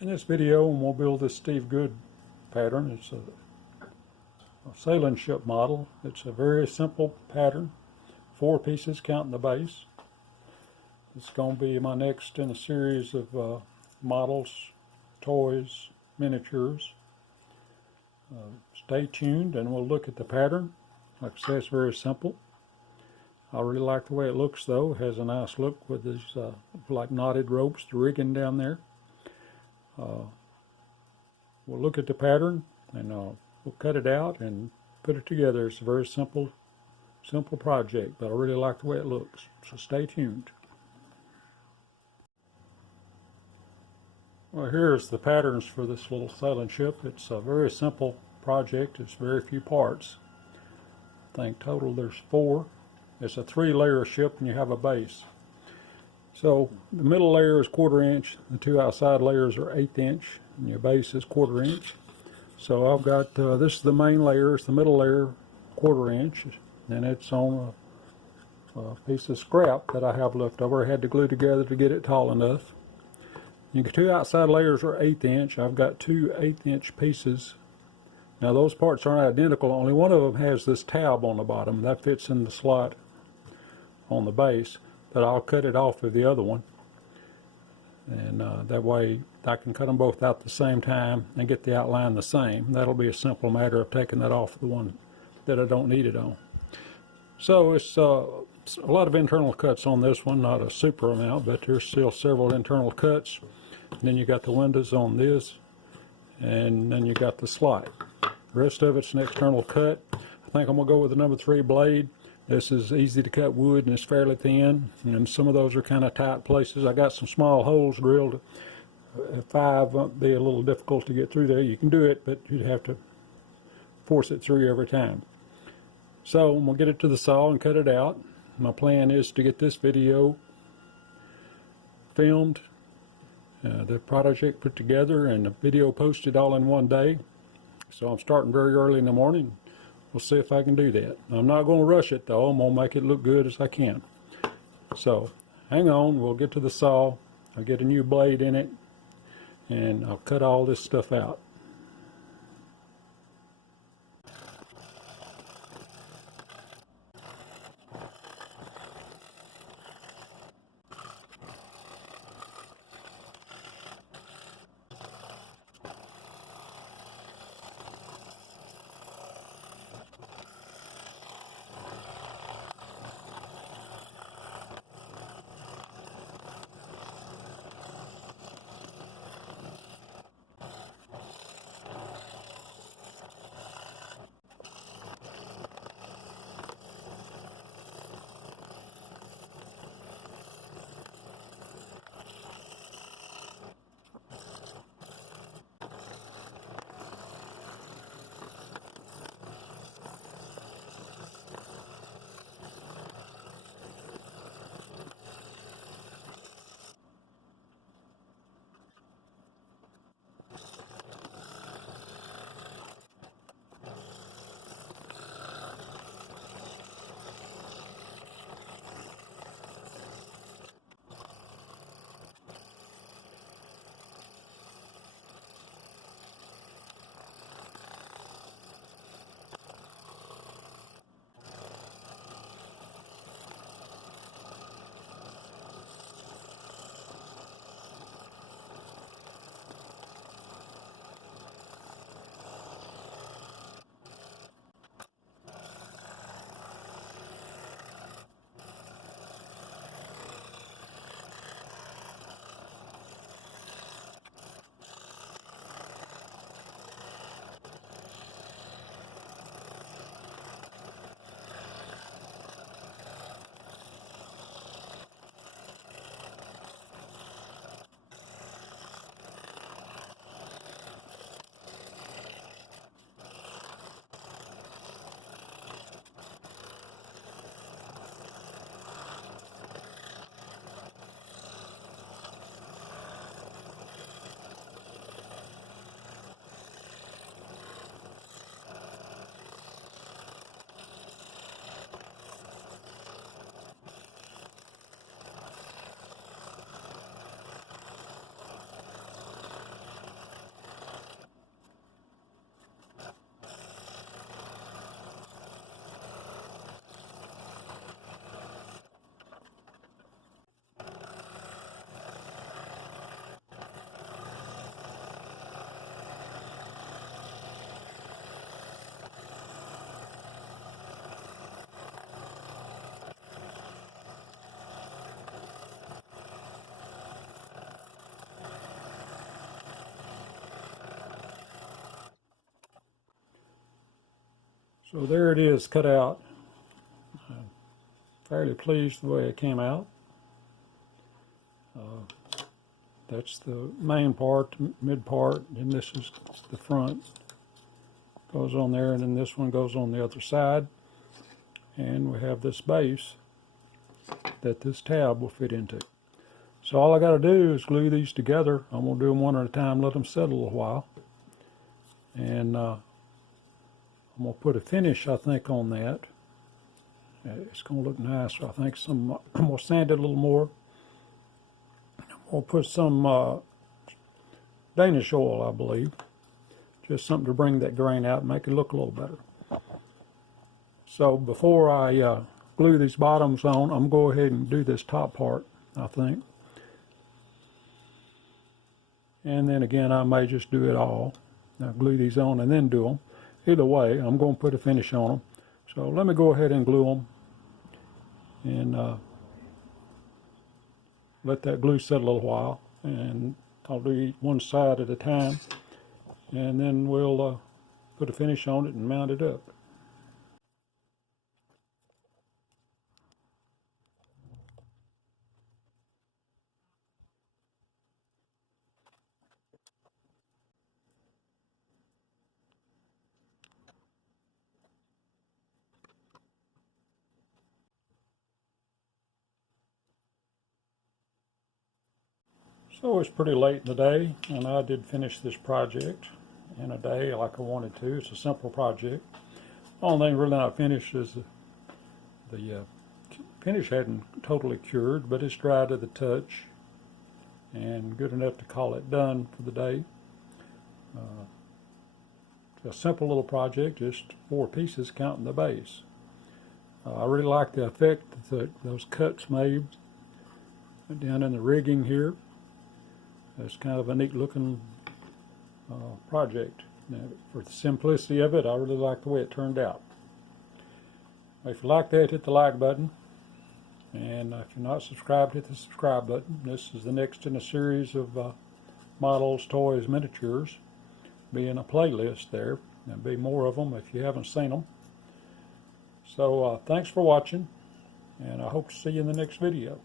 In this video, we'll build this Steve Good pattern. It's a sailing ship model. It's a very simple pattern, 4 pieces counting the base. It's going to be my next in a series of models, toys, miniatures. Stay tuned and we'll look at the pattern. Like I say, it's very simple. I really like the way it looks though. It has a nice look with these like knotted ropes, the rigging down there. We'll look at the pattern and we'll cut it out and put it together. It's a very simple project, but I really like the way it looks. So stay tuned. Well, here's the patterns for this little sailing ship. It's a very simple project. It's very few parts. I think total there's 4. It's a 3-layer ship and you have a base. So the middle layer is 1/4 inch, the 2 outside layers are 1/8 inch, and your base is 1/4 inch. So I've got, this is the main layer, it's the middle layer, 1/4 inch, and it's on a piece of scrap that I have left over. I had to glue together to get it tall enough. Your 2 outside layers are 1/8 inch. I've got 2 1/8 inch pieces. Now those parts aren't identical, only one of them has this tab on the bottom. That fits in the slot on the base, but I'll cut it off of the other one. And that way I can cut them both out at the same time and get the outline the same. That'll be a simple matter of taking that off the one that I don't need it on. So it's a lot of internal cuts on this one, not a super amount, but there's still several internal cuts. And then you got the windows on this, and then you got the slide. The rest of it's an external cut. I think I'm going to go with the number 3 blade. This is easy to cut wood and it's fairly thin, and some of those are kind of tight places. I got some small holes drilled. At 5 would be a little difficult to get through there. You can do it, but you'd have to force it through every time. So I'm going to get it to the saw and cut it out. My plan is to get this video filmed, the project put together, and the video posted all in one day. So I'm starting very early in the morning. We'll see if I can do that. I'm not going to rush it though. I'm going to make it look good as I can. So hang on, we'll get to the saw. I'll get a new blade in it and I'll cut all this stuff out. So there it is cut out. I'm fairly pleased the way it came out. That's the main part, mid part, and this is the front. Goes on there, and then this one goes on the other side. And we have this base that this tab will fit into. So all I got to do is glue these together. I'm going to do them one at a time, let them settle a while. And I'm going to put a finish, I think, on that. It's going to look nice. I think I'm going to sand it a little more. We'll put some Danish oil, I believe. Just something to bring that grain out and make it look a little better. So before I glue these bottoms on, I'm going to go ahead and do this top part, I think. And then again, I may just do it all. Now glue these on and then do them. Either way, I'm going to put a finish on them. So let me go ahead and glue them. And let that glue settle a little while, and I'll do one side at a time, and then we'll put a finish on it and mount it up. So it's pretty late in the day, and I did finish this project in a day like I wanted to. It's a simple project. The only thing really not finished is the finish hadn't totally cured, but it's dry to the touch and good enough to call it done for the day. It's a simple little project, just 4 pieces counting the base. I really like the effect that those cuts made down in the rigging here. It's kind of a neat looking project. Now, for the simplicity of it, I really like the way it turned out. If you like that, hit the like button. And if you're not subscribed, hit the subscribe button. This is the next in a series of models, toys, miniatures. Be in a playlist there. There'll be more of them if you haven't seen them. So thanks for watching, and I hope to see you in the next video.